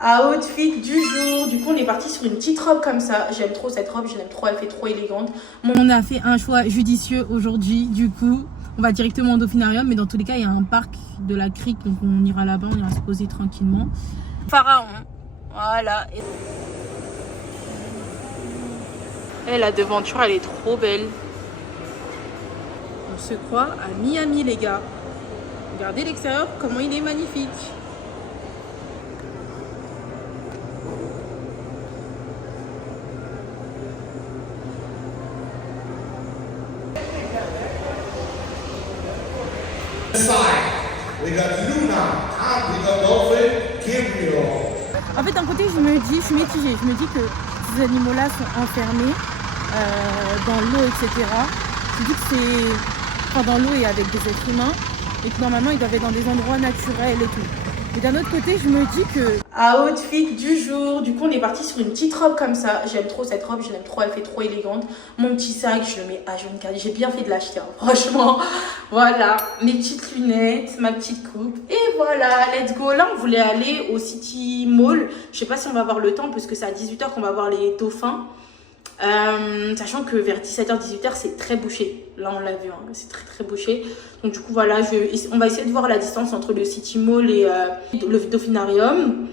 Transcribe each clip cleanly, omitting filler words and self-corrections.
Outfit du jour. Du coup, on est parti sur une petite robe comme ça. J'aime trop cette robe, je l'aime trop, elle fait trop élégante. On a fait un choix judicieux aujourd'hui. Du coup, on va directement au Dauphinarium. Mais dans tous les cas, il y a un parc de la Crique. Donc, on ira là-bas, on ira se poser tranquillement. Pharaon. Voilà. Et la devanture, elle est trop belle. On se croit à Miami, les gars. Regardez l'extérieur, comment il est magnifique. We got Luna, we got Dolphin, Gabriel. En fait, d'un côté, je suis mitigée. Je me dis que ces animaux-là sont enfermés dans l'eau, etc. Je dis que c'est dans l'eau et avec des êtres humains. Et que normalement, ils doivent être dans des endroits naturels et tout. Et d'un autre côté, je me dis que... Outfit du jour. Du coup, on est parti sur une petite robe comme ça. J'aime trop cette robe, je l'aime trop, elle fait trop élégante. Mon petit sac, je le mets à jaune carré. J'ai bien fait de l'acheter, hein, franchement. Voilà, mes petites lunettes, ma petite coupe. Et voilà, let's go. Là, on voulait aller au City Mall. Je sais pas si on va avoir le temps parce que c'est à 18h qu'on va voir les dauphins. Sachant que vers 17h-18h, c'est très bouché. Là, on l'a vu, hein, c'est très bouché. Donc, du coup, voilà, on va essayer de voir la distance entre le City Mall et le Dauphinarium.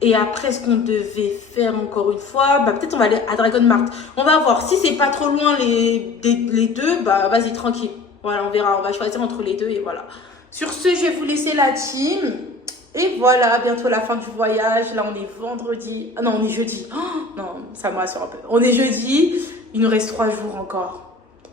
Et après, ce qu'on devait faire encore une fois, bah, peut-être on va aller à Dragon Mart. On va voir. Si c'est pas trop loin les deux, bah vas-y, tranquille. Voilà, on verra. On va choisir entre les deux et voilà. Sur ce, je vais vous laisser la team. Et voilà, bientôt la fin du voyage. Là, on est vendredi. Ah non, on est jeudi. Oh, non, ça me rassure un peu. On est jeudi. Il nous reste 3 jours encore.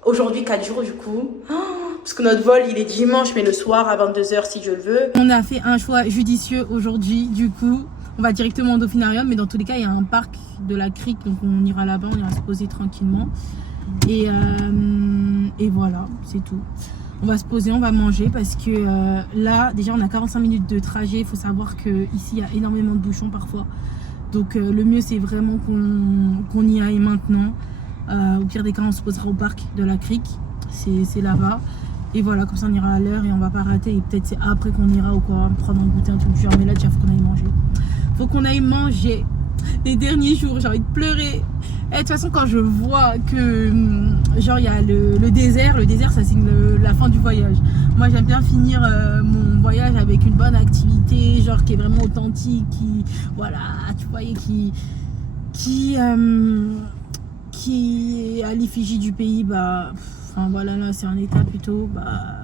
Aujourd'hui, 4 jours du coup. Oh, parce que notre vol, il est dimanche, mais le soir à 22h si je le veux. On a fait un choix judicieux aujourd'hui. Du coup, on va directement au Dauphinarium. Mais dans tous les cas, il y a un parc de la Crique. Donc, on ira là-bas, on ira se poser tranquillement. Et voilà, c'est tout. On va se poser, on va manger parce que là, déjà, on a 45 minutes de trajet. Il faut savoir qu'ici, il y a énormément de bouchons parfois. Donc, le mieux, c'est vraiment qu'on y aille maintenant. Au pire des cas, on se posera au parc de la Crique. C'est là-bas. Et voilà, comme ça, on ira à l'heure et on va pas rater. Et peut-être c'est après qu'on ira ou quoi, prendre un goûter, un truc du genre. Mais là, déjà, faut qu'on aille manger. Faut qu'on aille manger. Les derniers jours, j'ai envie de pleurer. Et de toute façon, quand je vois que genre il y a le désert ça signe la fin du voyage. Moi, j'aime bien finir mon voyage avec une bonne activité, genre qui est vraiment authentique, qui voilà, tu voyais, qui est à l'effigie du pays. Bah, enfin voilà, là c'est un état plutôt, bah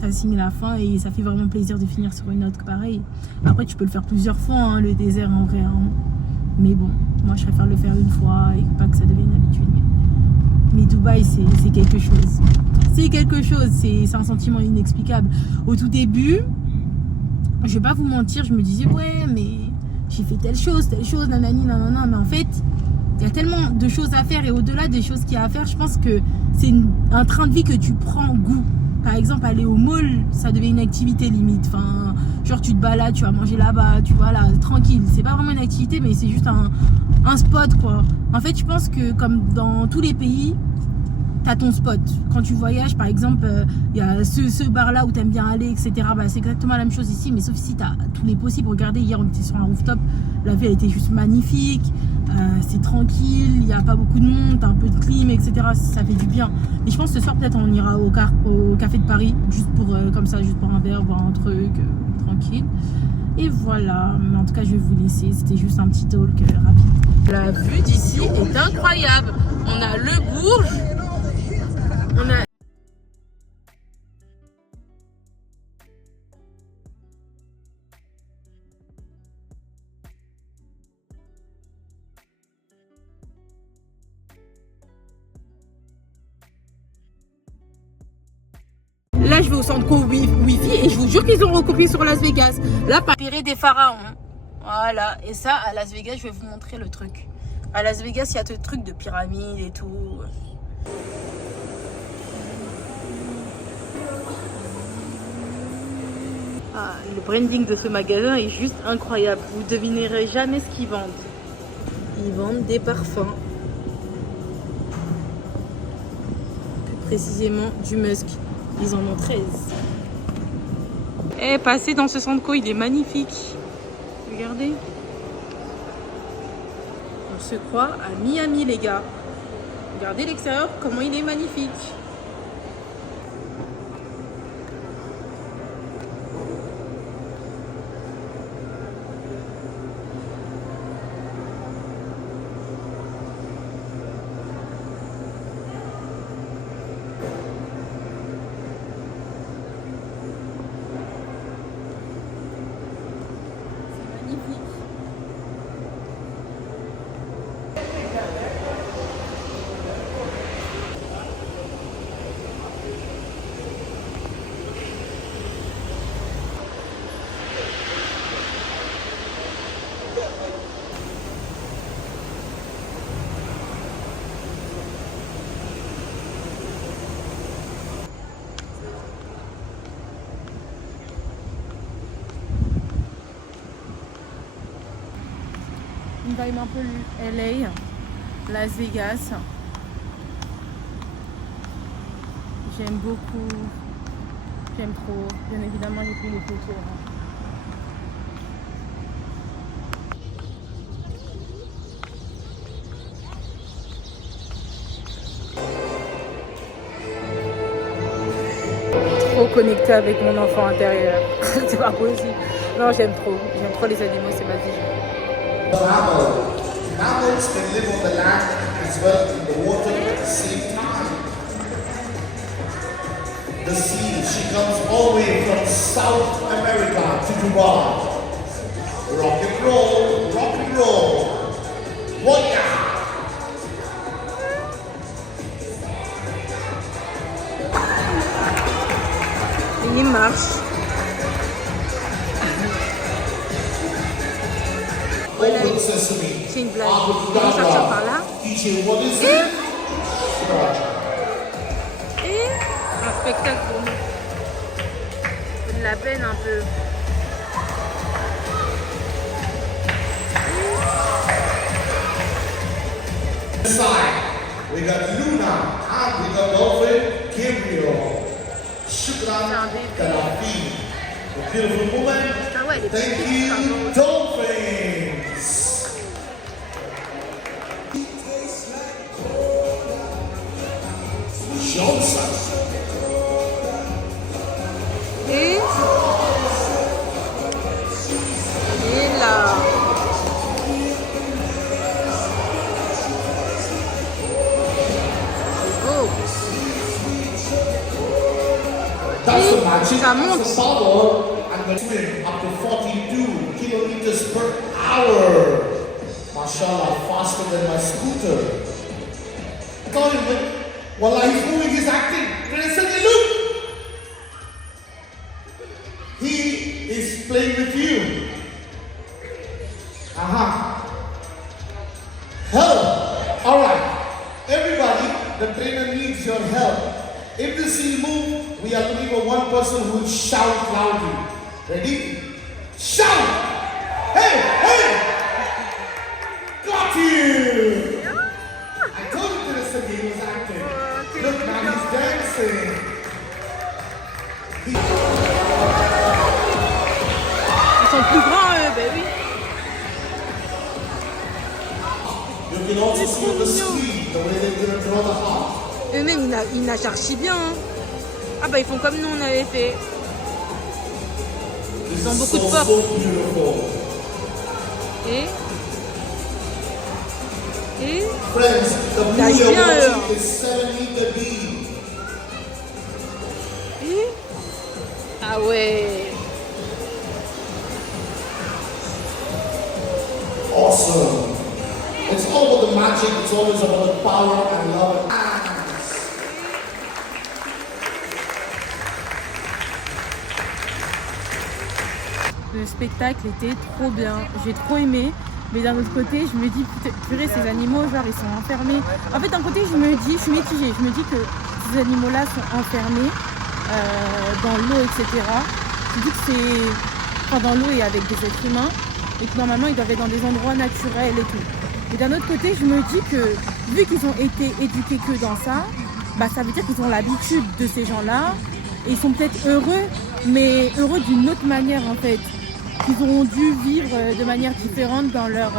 ça signe la fin et ça fait vraiment plaisir de finir sur une note pareille. Après, tu peux le faire plusieurs fois, hein, le désert en vrai. Hein. Mais bon, moi je préfère le faire une fois et pas que ça devienne habituel. Mais Dubaï, c'est quelque chose. C'est quelque chose, c'est un sentiment inexplicable. Au tout début, je vais pas vous mentir, je me disais, ouais, mais j'ai fait telle chose, nanani, nanana. Mais en fait, il y a tellement de choses à faire et au-delà des choses qu'il y a à faire, je pense que c'est un train de vie que tu prends goût. Par exemple, aller au mall, ça devient une activité limite. Enfin, genre tu te balades, tu vas manger là-bas, tu vois là, tranquille. C'est pas vraiment une activité, mais c'est juste un spot, quoi. En fait, je pense que comme dans tous les pays, t'as ton spot. Quand tu voyages, par exemple, il y a ce bar-là où t'aimes bien aller, etc. Bah, c'est exactement la même chose ici, mais sauf si t'as tous les possibles. Regardez, hier, on était sur un rooftop. La vue, elle était juste magnifique. C'est tranquille, il n'y a pas beaucoup de monde, t'as un peu de clim, etc. Ça fait du bien. Et je pense que ce soir, peut-être, on ira au Café de Paris, juste pour, comme ça, juste pour un verre, boire un truc, tranquille. Et voilà, mais en tout cas, je vais vous laisser. C'était juste un petit talk rapide. La vue d'ici est incroyable. On a le Bourges. On a... Là, je vais au centre Wi-Fi et je vous jure qu'ils ont recopié sur Las Vegas. Là, Péré des pharaons. Voilà. Et ça, à Las Vegas, je vais vous montrer le truc. À Las Vegas, il y a ce truc de pyramide et tout. Ah, le branding de ce magasin est juste incroyable. Vous ne devinerez jamais ce qu'ils vendent. Ils vendent des parfums. Plus précisément du musk. Ils en ont 13. Eh, passer dans ce centre co, il est magnifique. Regardez. On se croit à Miami, les gars. Regardez l'extérieur, comment il est magnifique. Une vibe un peu LA, Las Vegas. J'aime beaucoup. J'aime trop. Bien évidemment, j'ai pris les photos. Trop connectée avec mon enfant intérieur. C'est pas possible. Non, j'aime trop les animaux, c'est ma vie. Mammals can live on the land as well in the water at the same time. The sea, she comes all the way from South America to Dubai. Rock and roll, rock and roll. Whoa-yeah! Il marche. Open sesame. C'est une blague. Ils vont sortir par là. Teaching what is it? Et un spectacle pour nous. C'est de la peine un peu. Side, we got Luna, and we got Dolphin, Gabriel, Shukran, Karafi, a beautiful woman. Ah ouais, les Thank petits, pardon. you, Dolphins. Johnson. Et là. Oh. That's the magic. Ça monte. That's the power. And the swim up to 42 kilometers per hour. Mashallah, faster than my scooter. Tell him, while he's moving his acting, and suddenly look! He is playing with you. Help! Alright. Everybody, the trainer needs your help. If the scene move, we are looking for one person who will shout loudly. Ready? Shout! Hey! Hey! Got you! I told you Teresa he was acting. Look, now he's dancing. Ils sont plus grands, eux, ben oui. You can also see on the screen the way they're going to draw the heart. Eux-mêmes, ils nagent archi bien. Hein. Ah bah ils font comme nous on avait fait. Ils ont beaucoup de force. So beautiful. Et Friends, the blue Nage you're bien, watching is 7 meter deep. ah ouais. Awesome. It's all about the magic, it's always about the power and love. Le spectacle était trop bien, j'ai trop aimé. Mais d'un autre côté, je me dis, purée, ces animaux, genre, ils sont enfermés. En fait, d'un côté, je me dis, je suis mitigée. Je me dis que ces animaux-là sont enfermés dans l'eau, etc. Je dis que c'est... Enfin, dans l'eau et avec des êtres humains. Et que normalement, ils doivent être dans des endroits naturels et tout. Et d'un autre côté, je me dis que, vu qu'ils ont été éduqués que dans ça, bah, ça veut dire qu'ils ont l'habitude de ces gens-là. Et ils sont peut-être heureux, mais heureux d'une autre manière, en fait. qu'ils auront dû vivre de manière différente dans leur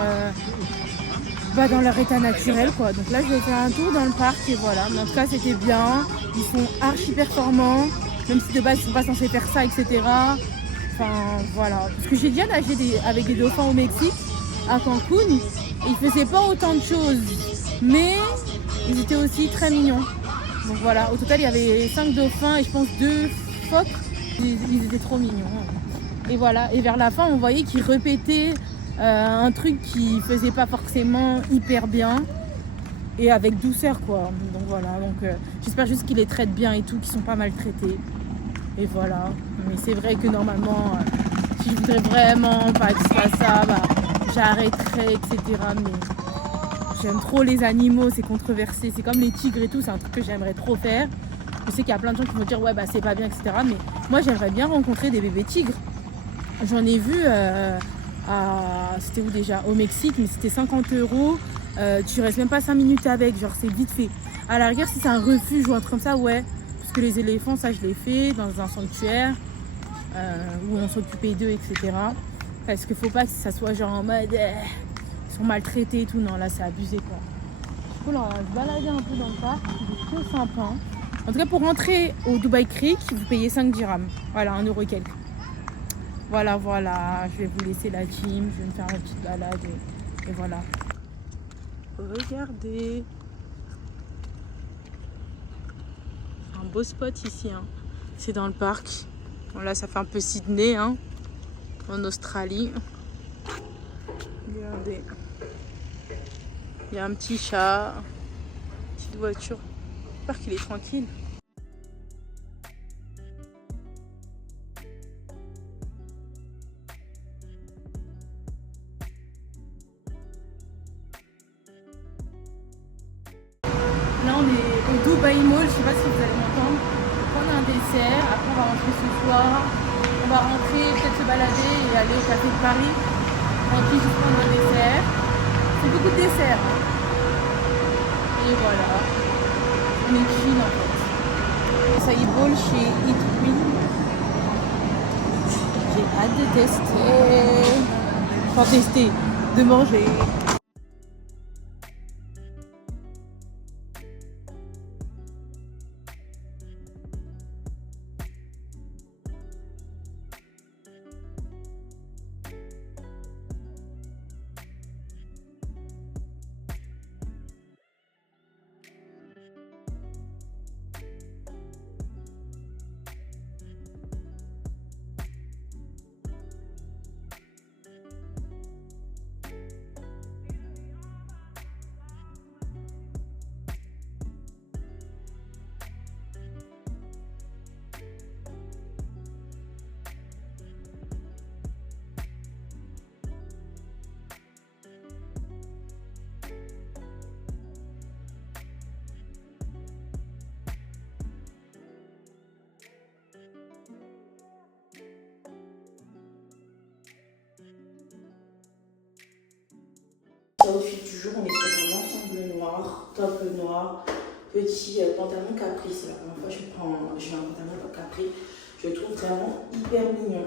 état naturel, quoi. Donc là je vais faire un tour dans le parc et voilà. Mais en tout cas c'était bien, ils sont archi performants, même si de base ils sont pas censés faire ça, etc. Enfin voilà, parce que j'ai déjà nagé avec des dauphins au Mexique, à Cancun, et ils faisaient pas autant de choses, mais ils étaient aussi très mignons. Donc voilà, au total il y avait 5 dauphins et je pense 2 phoques, ils étaient trop mignons. Et voilà, et vers la fin on voyait qu'ils répétaient un truc qui faisait pas forcément hyper bien et avec douceur, quoi. Donc voilà, donc j'espère juste qu'ils les traitent bien et tout, qu'ils sont pas maltraités. Et voilà, mais c'est vrai que normalement si je voudrais vraiment pas que ce soit ça, bah, j'arrêterais, etc. Mais j'aime trop les animaux, c'est controversé, c'est comme les tigres et tout, c'est un truc que j'aimerais trop faire. Je sais qu'il y a plein de gens qui vont dire ouais bah c'est pas bien, etc. Mais moi j'aimerais bien rencontrer des bébés tigres. J'en ai vu c'était où déjà? Au Mexique, mais c'était 50 €. Tu restes même pas 5 minutes avec, genre c'est vite fait. À la rigueur, si c'est un refuge ou un truc comme ça, ouais. Parce que les éléphants, ça je l'ai fait dans un sanctuaire où on s'occupait d'eux, etc. Parce qu'il faut pas que ça soit genre en mode ils sont maltraités et tout. Non, là c'est abusé, quoi. Du coup, là, on va se balader un peu dans le parc. C'est trop sympa. En tout cas, pour rentrer au Dubai Creek, vous payez 5 dirhams. Voilà, 1 € et quelques. Voilà, je vais vous laisser la gym, je vais me faire une petite balade et voilà. Regardez. Un beau spot ici, hein. C'est dans le parc. Bon, là, ça fait un peu Sydney, hein, en Australie. Regardez. Il y a un petit chat, une petite voiture. Le parc, il est tranquille. Là on est au Dubai Mall, je sais pas si vous allez m'entendre. On va prendre un dessert, après on va rentrer ce soir. On va rentrer, peut-être se balader et aller au café de Paris. Tranquille, juste prendre un dessert. C'est beaucoup de desserts. Hein. Et voilà. On est chill en fait. Ça y est, ball chez Eat Queen. J'ai hâte de tester. Enfin tester, de manger. Outfit du jour, on est sur un ensemble noir, top noir, petit pantalon capri. C'est la première fois que je mets un pantalon capri. Je le trouve vraiment hyper mignon.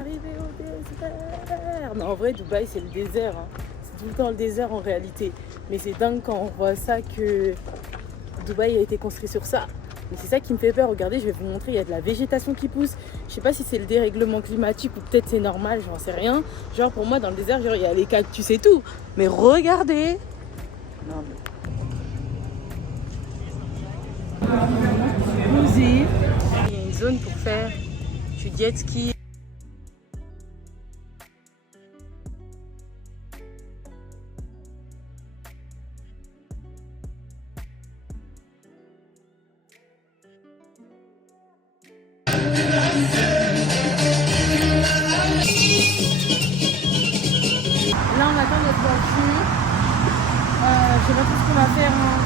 Arrivé au désert. Non, en vrai, Dubaï, c'est le désert. Hein. Tout le temps le désert en réalité, mais c'est dingue quand on voit ça que Dubaï a été construit sur ça. Mais c'est ça qui me fait peur. Regardez, je vais vous montrer, il y a de la végétation qui pousse. Je sais pas si c'est le dérèglement climatique ou peut-être c'est normal, j'en sais rien. Genre pour moi dans le désert, genre il y a les cactus et tout. Mais regardez. Non, mais... Il y a une zone pour faire du jet ski. Là, on attend notre voiture. Je sais pas tout ce qu'on va faire. Hein.